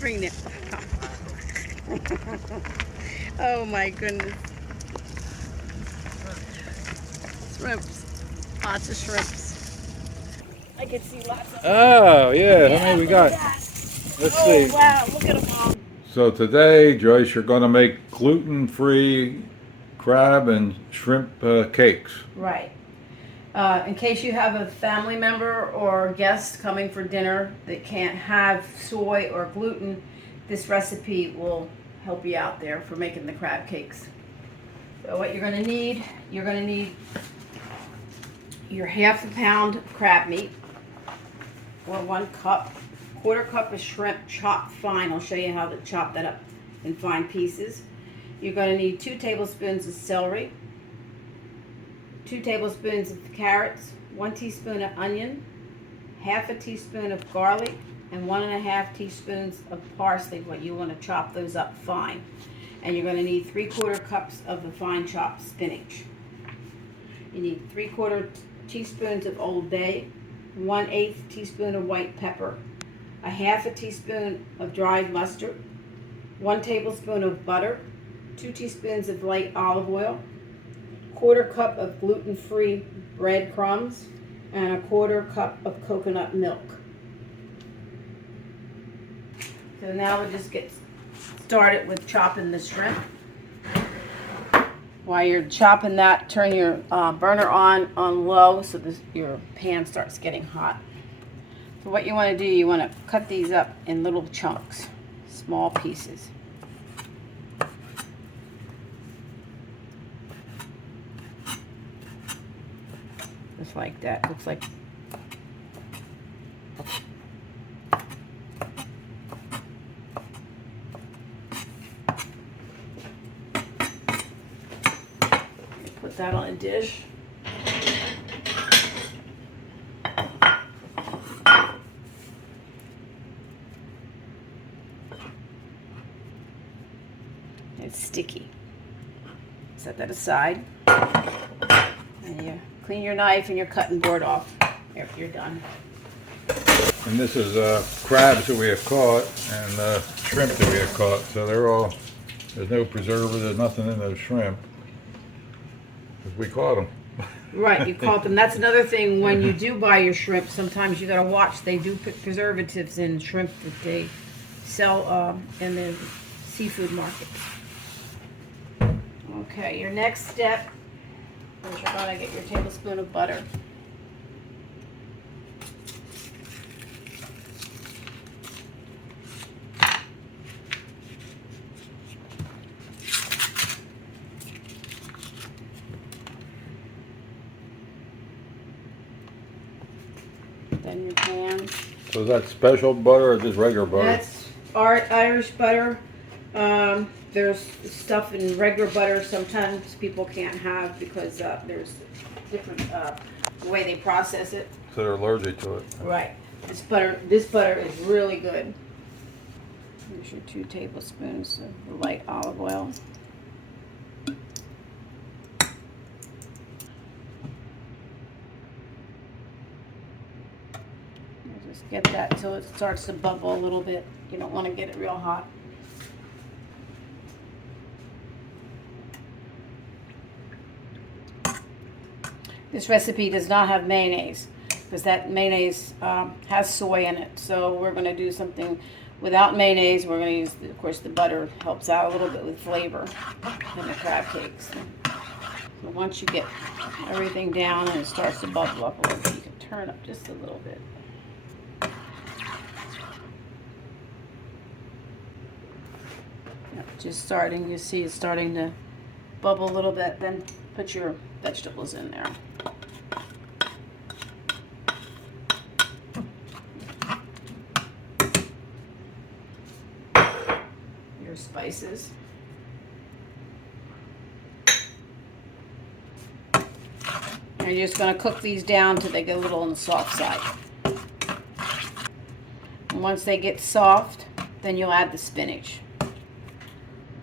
Bring it. Oh my goodness. Shrimps. Lots of shrimps. I can see lots of them. Oh, yeah. How many we got? Let's see. Oh wow, look at them all. So today, Joyce, you're going to make gluten-free crab and shrimp cakes. Right. In case you have a family member or guest coming for dinner that can't have soy or gluten, this recipe will help you out there for making the crab cakes. So what you're going to need your half a pound of crab meat, or 1 cup, quarter cup of shrimp chopped fine. I'll show you how to chop that up in fine pieces. You're going to need 2 tablespoons of celery, 2 tablespoons of carrots, 1 teaspoon of onion, half a teaspoon of garlic, and 1.5 teaspoons of parsley. What you want to chop those up fine. And you're going to need 3/4 cups of the fine chopped spinach. You need 3/4 teaspoons of Old Bay, 1/8 teaspoon of white pepper, a half a teaspoon of dried mustard, 1 tablespoon of butter, 2 teaspoons of light olive oil, 1/4 cup of gluten-free breadcrumbs, and a 1/4 cup of coconut milk. So now we'll just get started with chopping the shrimp. While you're chopping that, turn your burner on low so your pan starts getting hot. So what you want to do, you want to cut these up in little chunks, small pieces. Just like that. Looks like put that on a dish. It's sticky. Set that aside. And you clean your knife and your cutting board off after you're done. And this is crabs that we have caught and shrimp that we have caught. So there's no preservative, there's nothing in those shrimp. Because we caught them. Right, you caught them. That's another thing, when you do buy your shrimp, sometimes you gotta watch. They do put preservatives in shrimp that they sell in the seafood markets. Okay, your next step is you're gonna get your tablespoon of butter. Then your pan. So is that special butter or just regular butter? That's Irish butter. There's stuff in regular butter sometimes people can't have because there's different way they process it. So they're allergic to it. Right. This butter is really good. Here's your 2 tablespoons of light olive oil. Just get that till it starts to bubble a little bit. You don't want to get it real hot. This recipe does not have mayonnaise because that mayonnaise has soy in it. So we're going to do something without mayonnaise. We're going to use, of course, the butter helps out a little bit with flavor in the crab cakes. So once you get everything down and it starts to bubble up a little bit, you can turn up just a little bit. Just starting, you see it's starting to bubble a little bit, then put your vegetables in there. Your spices. And you're just going to cook these down till they get a little on the soft side. And once they get soft, then you'll add the spinach.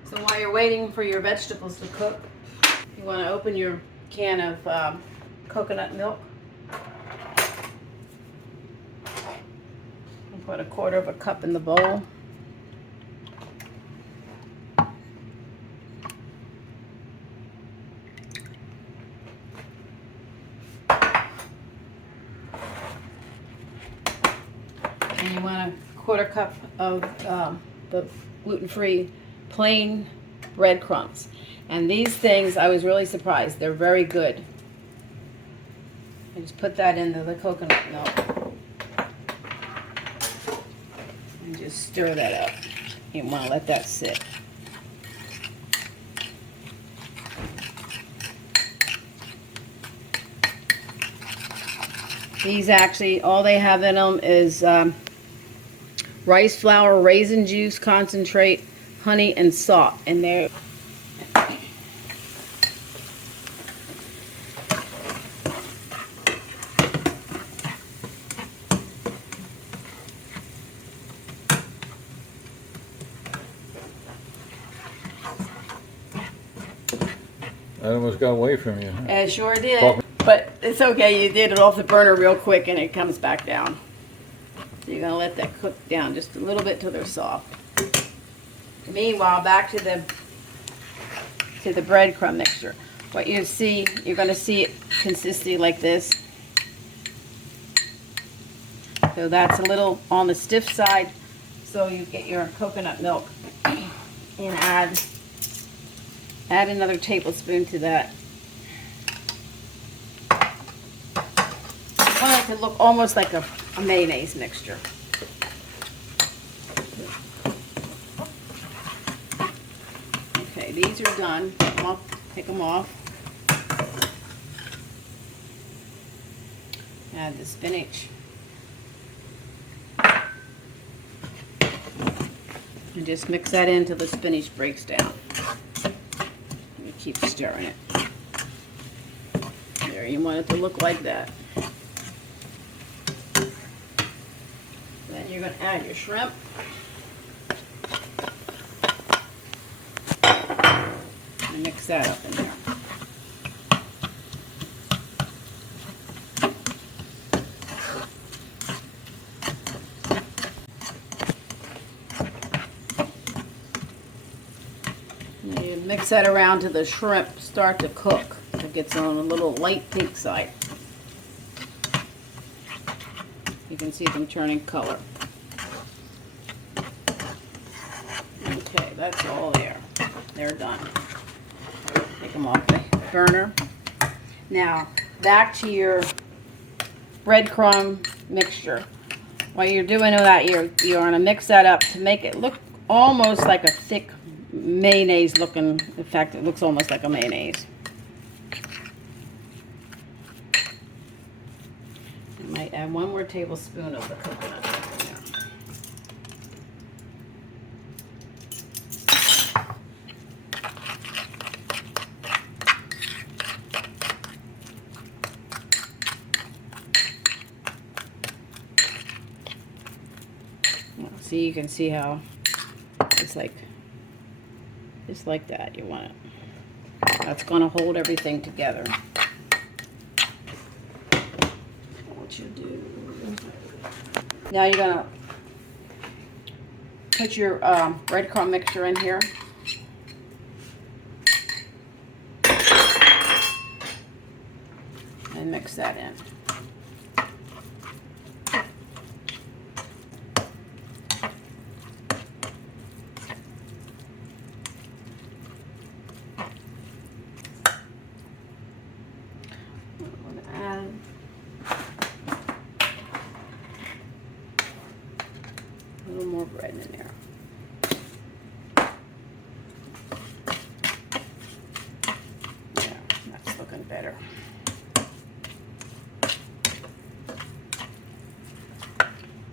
So while you're waiting for your vegetables to cook, you want to open your can of coconut milk and put 1/4 cup in the bowl. quarter cup of the gluten-free plain breadcrumbs. And these things, I was really surprised. They're very good. I just put that into the coconut milk. And just stir that up. You want to let that sit. These actually, all they have in them is rice flour, raisin juice, concentrate, honey, and salt. And they're I almost got away from you. Huh? it sure did. But it's okay, you did it off the burner real quick and it comes back down. So you're going to let that cook down just a little bit till they're soft. Meanwhile, back to the breadcrumb mixture. What you see, you're going to see it consistently like this. So that's a little on the stiff side. So you get your coconut milk and add another tablespoon to that. I want it to look almost like a mayonnaise mixture. Okay, these are done. Take them off. Add the spinach. And just mix that in until the spinach breaks down. You keep stirring it. There, you want it to look like that. Then you're going to add your shrimp. And mix that up in there. And you mix that around till the shrimp start to cook. It gets on a little light pink side. You can see them turning color. Okay, that's all there. They're done. Take them off the burner. Now, back to your breadcrumb mixture. While you're doing all that, you're going to mix that up to make it look almost like a thick mayonnaise looking. In fact, it looks almost like a mayonnaise. I might add one more tablespoon of the coconut milk in there. See, you can see how it's like, just like that. You want it. That's going to hold everything together. What you do. Now you're going to put your breadcrumb mixture in here. And mix that in. A little more bread in there. Yeah, that's looking better.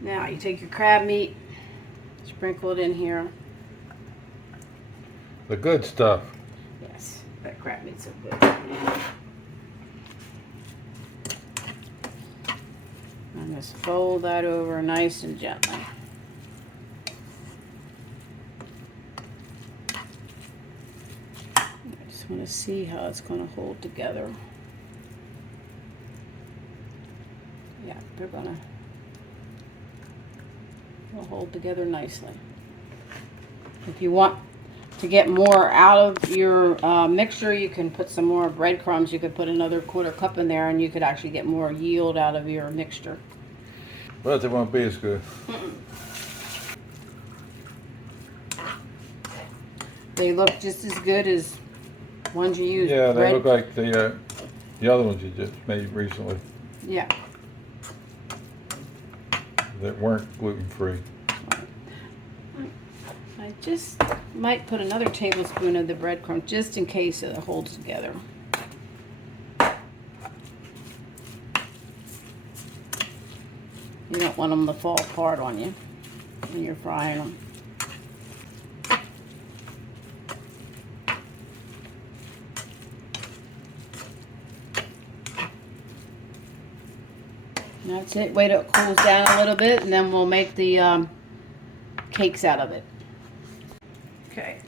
Now you take your crab meat, sprinkle it in here. The good stuff. Yes, that crab meat's so good. And just fold that over nice and gently. I just want to see how it's going to hold together. Yeah, they're going to hold together nicely. If you want to get more out of your mixture, you can put some more breadcrumbs. You could put another quarter cup in there and you could actually get more yield out of your mixture. But it won't be as good. They look just as good as ones you use. Yeah, they bread. look like the other ones you just made recently Yeah. that weren't gluten-free. I just might put another tablespoon of the breadcrumb just in case it holds together. You don't want them to fall apart on you when you're frying them. That's it. Wait till it cools down a little bit, and then we'll make the cakes out of it. Okay.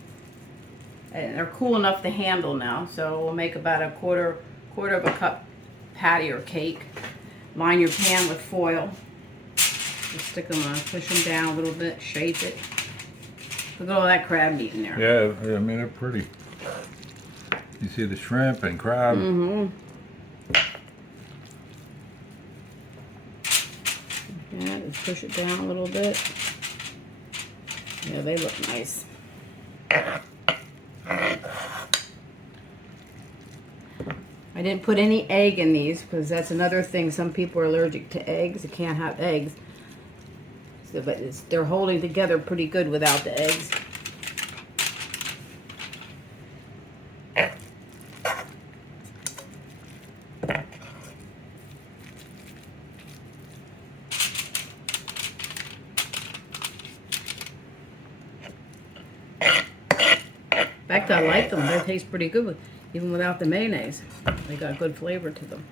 And they're cool enough to handle now, so we'll make about a quarter of a cup patty or cake. Line your pan with foil. Just stick them on, push them down a little bit, shape it. Look at all that crab meat in there. Yeah, I mean, they're pretty. You see the shrimp and crab. Mm-hmm. Yeah, just push it down a little bit. Yeah, they look nice. I didn't put any egg in these because that's another thing. Some people are allergic to eggs. They can't have eggs. So, but they're holding together pretty good without the eggs. In fact, I like them. They taste pretty good, even without the mayonnaise. They got good flavor to them.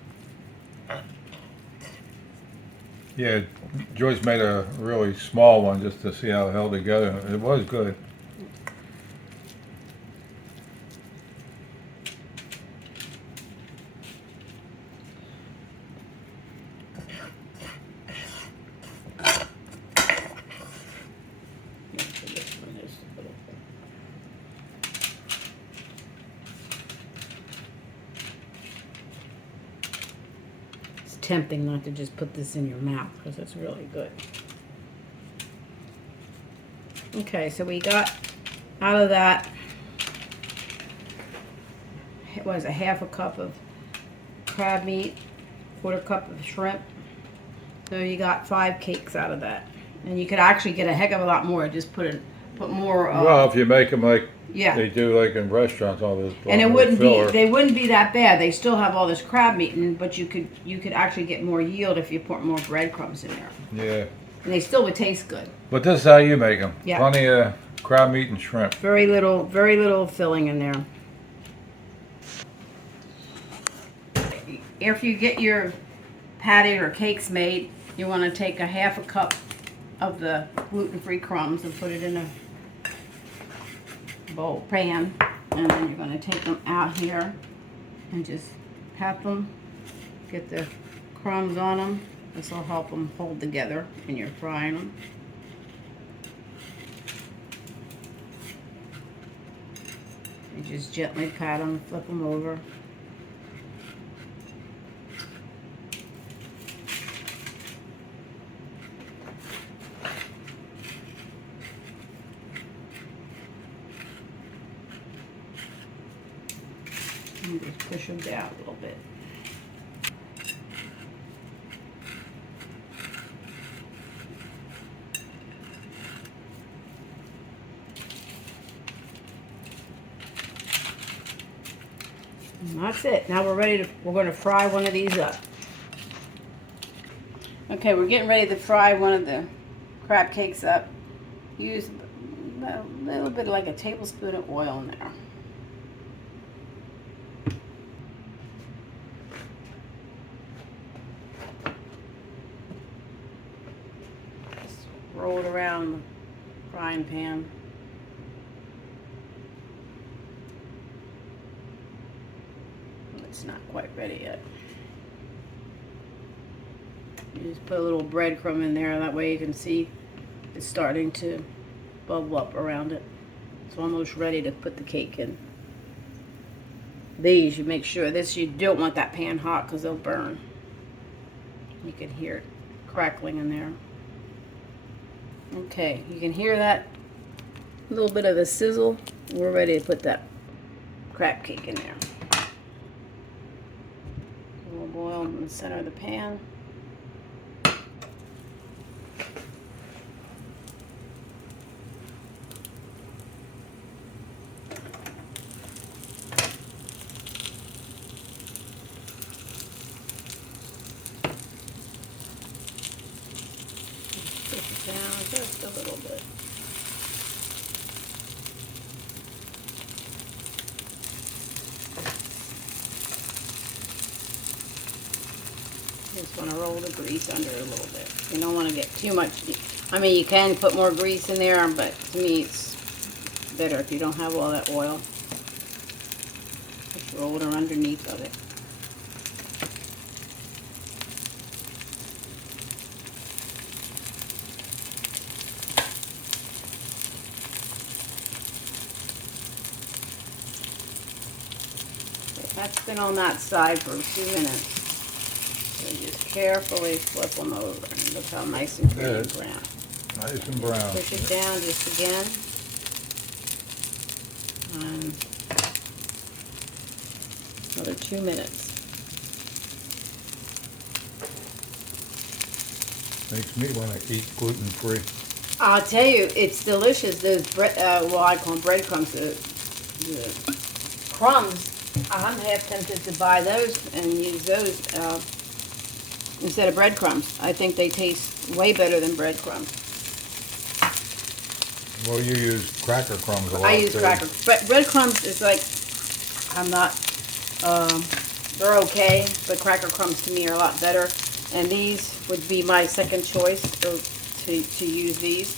Yeah, Joyce made a really small one just to see how it held together. It was good. It's tempting not to just put this in your mouth because it's really good. Okay, so we got out of that, it was a half a cup of crab meat, quarter cup of shrimp. So you got 5 cakes out of that. And you could actually get a heck of a lot more. Just put more. Well, if you make them like yeah. they do, like in restaurants, all this. And it wouldn't filler. they wouldn't be that bad. They still have all this crab meat in, but you could actually get more yield if you put more breadcrumbs in there. Yeah. And they still would taste good. But this is how you make them. Yeah. Plenty of crab meat and shrimp. Very little filling in there. If you get your patty or cakes made, you want to take a half a cup of the gluten-free crumbs and put it in a bowl pan, and then you're going to take them out here and just pat them, get the crumbs on them. This will help them hold together when you're frying them. You just gently pat them, flip them over. And just push them down a little bit. And that's it. Now we're going to fry one of these up. Okay, we're getting ready to fry one of the crab cakes up. Use a little bit like a tablespoon of oil in there. Just roll it around the frying pan. It's not quite ready yet. You just put a little breadcrumb in there, that way you can see it's starting to bubble up around it. It's almost ready to put the cake in. These, you make sure you don't want that pan hot because they'll burn. You can hear it crackling in there. Okay, you can hear that little bit of the sizzle. We're ready to put that crab cake in there. We'll boil in the center of the pan. Push it down just a little bit. Just want to roll the grease under a little bit. You don't want to get too much. I mean, you can put more grease in there, but to me it's better if you don't have all that oil. Just roll it underneath of it. Okay, that's been on that side for a few minutes. So just carefully flip them over and look how nice and pretty and brown. Nice and brown. Push it down just again. Another 2 minutes. Makes me want to eat gluten-free. I'll tell you, it's delicious. Those bread, well, I call them breadcrumbs. The crumbs. I'm half tempted to buy those and use those instead of breadcrumbs. I think they taste way better than breadcrumbs. Well, you use cracker crumbs a lot. I use too. cracker. But breadcrumbs is like, I'm not. They're okay, but cracker crumbs to me are a lot better. And these would be my second choice to use these.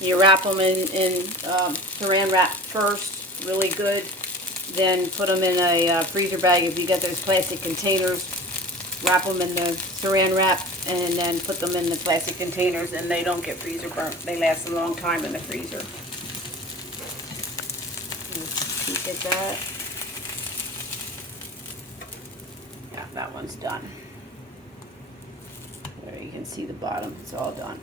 You wrap them in saran wrap first, really good. Then put them in a freezer bag. If you get those plastic containers, wrap them in the saran wrap and then put them in the plastic containers, and they don't get freezer burnt. They last a long time in the freezer. Just peek at that. Yeah, that one's done. There you can see the bottom. It's all done.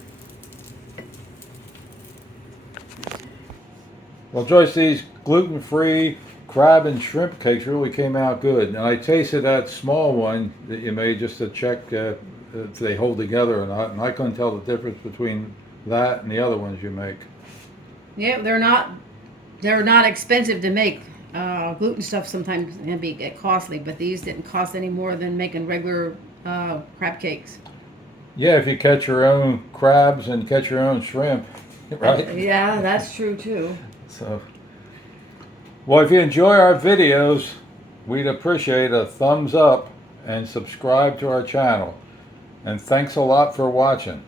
Well, Joyce, these gluten-free crab and shrimp cakes really came out good. And I tasted that small one that you made just to check if they hold together or not. And I couldn't tell the difference between that and the other ones you make. Yeah, they're not expensive to make. Gluten stuff sometimes can get costly, but these didn't cost any more than making regular crab cakes. Yeah, if you catch your own crabs and catch your own shrimp, right? Yeah, that's true too. So, well, if you enjoy our videos, we'd appreciate a thumbs up and subscribe to our channel. And thanks a lot for watching.